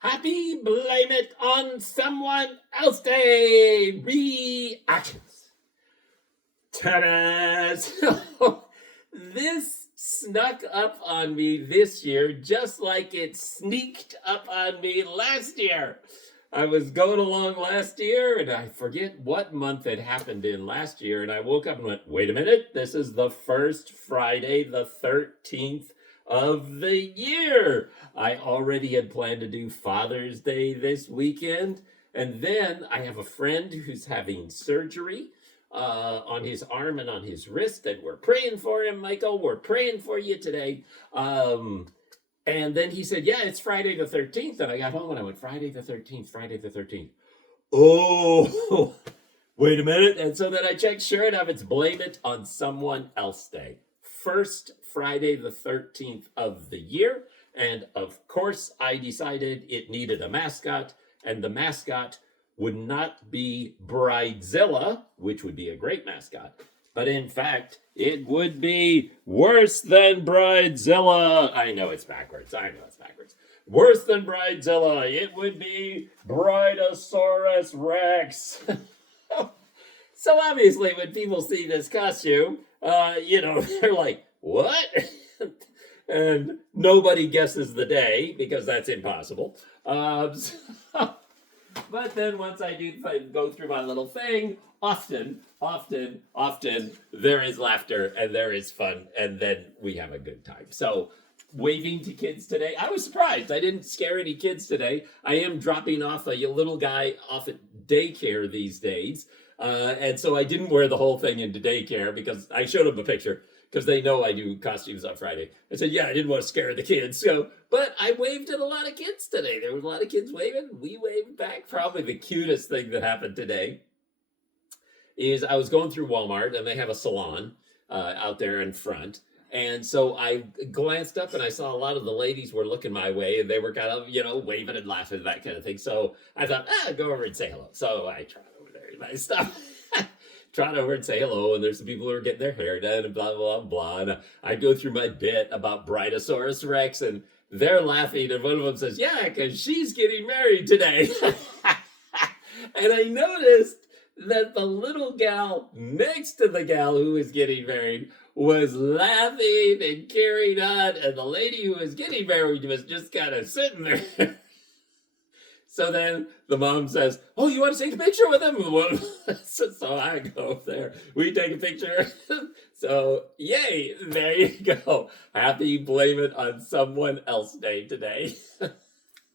Happy Blame It on Someone Else Day reactions. Ta-da! This snuck up on me this year just like it sneaked up on me last year. I was going along last year and I forget what month it happened in last year, and I woke up and went, wait a minute, this is the first Friday, the 13th of the year. I already had planned to do Father's Day this weekend, and then I have a friend who's having surgery on his arm and on his wrist, and we're praying for him, Michael. We're praying for you today. And then he said, yeah, it's Friday the 13th. And I got home and I went, Friday the 13th, Friday the 13th. Oh, wait a minute. And so then I checked, sure enough, it's Blame It on Someone Else Day. First Friday the 13th of the year. And of course, I decided it needed a mascot, and the mascot would not be Bridezilla, which would be a great mascot, but in fact, it would be worse than Bridezilla. I know it's backwards. Worse than Bridezilla. It would be Bridosaurus Rex. So obviously, when people see this costume, they're like, what? And nobody guesses the day because that's impossible. But then once I do go through my little thing, often, there is laughter and there is fun, and then we have a good time. So, waving to kids today. I was surprised. I didn't scare any kids today. I am dropping off a little guy off at daycare these days. And so I didn't wear the whole thing into daycare because I showed them a picture, because they know I do costumes on Friday. I said, yeah, I didn't want to scare the kids. But I waved at a lot of kids today. There was a lot of kids waving. We waved back. Probably the cutest thing that happened today is I was going through Walmart, and they have a salon out there in front. And so I glanced up and I saw a lot of the ladies were looking my way, and they were kind of, waving and laughing, that kind of thing. So I thought, go over and say hello. So I tried over there and I stopped. Trot over and say hello, and there's some people who are getting their hair done and blah, blah, blah, and I go through my bit about Bridosaurus Rex, and they're laughing, and one of them says, yeah, because she's getting married today. And I noticed that the little gal next to the gal who was getting married was laughing and carrying on, and the lady who was getting married was just kind of sitting there. So then the mom says, oh, you want to take a picture with him? So I go up there. We take a picture. So, yay, there you go. Happy Blame It on Someone Else Day today.